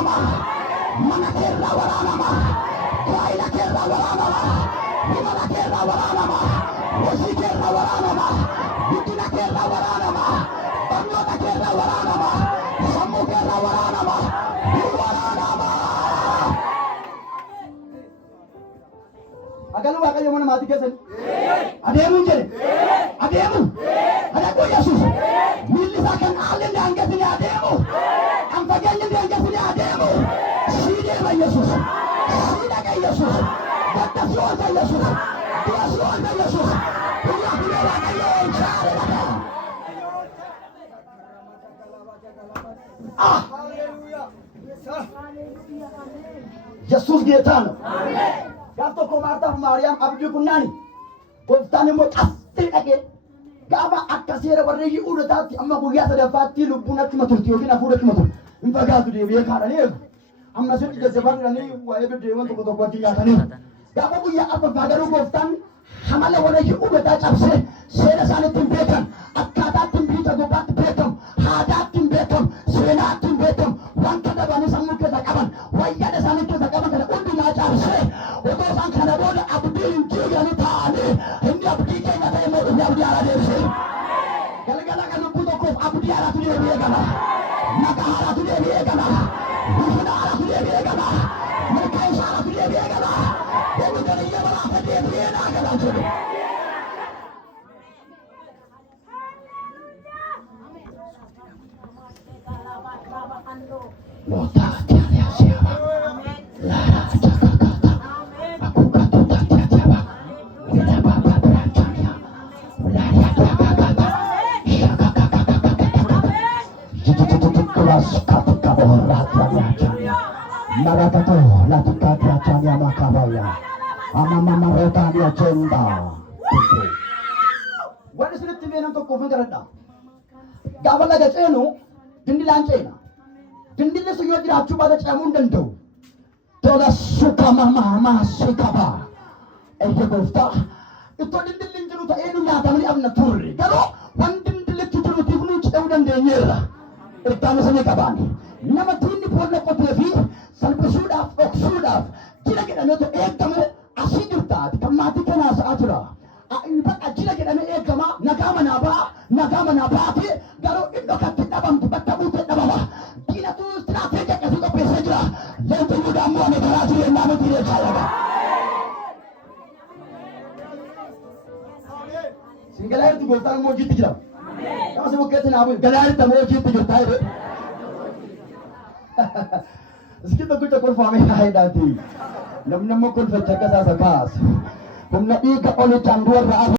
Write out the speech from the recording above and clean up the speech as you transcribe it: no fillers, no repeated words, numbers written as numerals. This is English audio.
waraanama. Mana keerraa waraanama. Waayila keerraa waraanama. Himala keerraa waraanama. Hojii keerraa waraanama. Guddina keerraa waraanama. Barnoota keerraa waraanama. Sammuu keerraa waraanama. Waraanama. Agalu waaqayyo mana maatii keessan adeemuun jedhe adeemu adeemu Yesuus miilli isaa kan haalli daangesine adeemu kan fageenyi daangesine adeemu sii deema Yesuus sii dhaqa Yesuus gadda si oolcha Yesuus du'a si oolcha Yesuus guyyaa fuudhee waaqayyo oolchaare dhaqa. Yesuus ጌታ ነው። ጋፍ tokko ማርታፍ ማርያም አብዲ ኩናኒ ጎፍታን ሞ ቀስቲ ደቄ ጋባ አከሴረ ወረይ ኡደታቲ አማ ጉያ ተደፋቲ ልቡናት መቱርቲ ወኪና ፉደት መቱ እንፈጋቱ ዲቤ ካራኔ አማ ሰጥ ገዘባራኔ ዋይ በደ ወንቶ ኮቶኳቲ ያታኔ ጋባ ጉያ አፈፋገሩ ጎፍታን ሐማለ ወረይ ኡደታ ጫብሴ ሴነ ሳነትን ቤተን አካታትን ቢተ ጎባት ቤተም ሃዳትን ቤተም ሴናትን ቤተም ዋንተ ደባኒ ሰሙከ ተቀበል ወያደ ሳነከ ተቀበል ኡዱና ጫብሴ ወቶሳን ከነቦደ አብዲን ጂጋኒ ታኒ እንዲ አብዲ ከኛ ተይሞ እንዲ አብዲ አራደርሽ ገለገላ ከነቡ ተኮፍ አብዲ አራቱ ዲቤ ገና ነጋ አራቱ ዲቤ ገና ሁና አራቱ ዲቤ ገና መካይ አራቱ ዲቤ ገና ወንደን የበላ ፈዴ ና ገላንቹ Lota tiada siapa, lara cakakata, aku kata tiada siapa, kita bapa berancangnya, lara cakakata, cakakata, kelas ketika berat berancangnya, mereka tu latika berancangnya makabaya, ama rota dia cinta, Wani sulit timbang untuk kau mengerti, gawal lagi cenu, dindilan cena. Dindilli su yoo jiraachuu baate ce'amuu hin danda'u. Tola suuka mama sikaba. Ejja gooftaa. Ittoo dindilli hin jiru ta'ee nu nyaatamanii abna turre. Garuu waan dindillitti jiruutiif nu ce'uu dandeenyeerra. Ittaanu sanii qabaani. Nama diinni boolla qotee fi salphisuudhaaf dhoksuudhaaf jila jedhameetu eegamu asii jirtaati. Kan maatii kanaa sa'aa jira. Bakka jila jedhamee eegama nagaa manaa baate garuu iddoo katti dhabamtu bakka buutee dhabama. Diinatu istiraatejii akkasii qopheessee jira. Leentu mudaa immoo ani karaa jireenyaa miti jaalladha. Galaayirti gooftaan immoo hojiitti jira. Kaasi bukkeetti naa bu'e galaayirti immoo hojiitti jirta jedhe. Iski tokkicha kolfaamee haayidhaati. Namni immoo kolfacha akka isaasa kaas. Humna dhiiga oli caan duwarra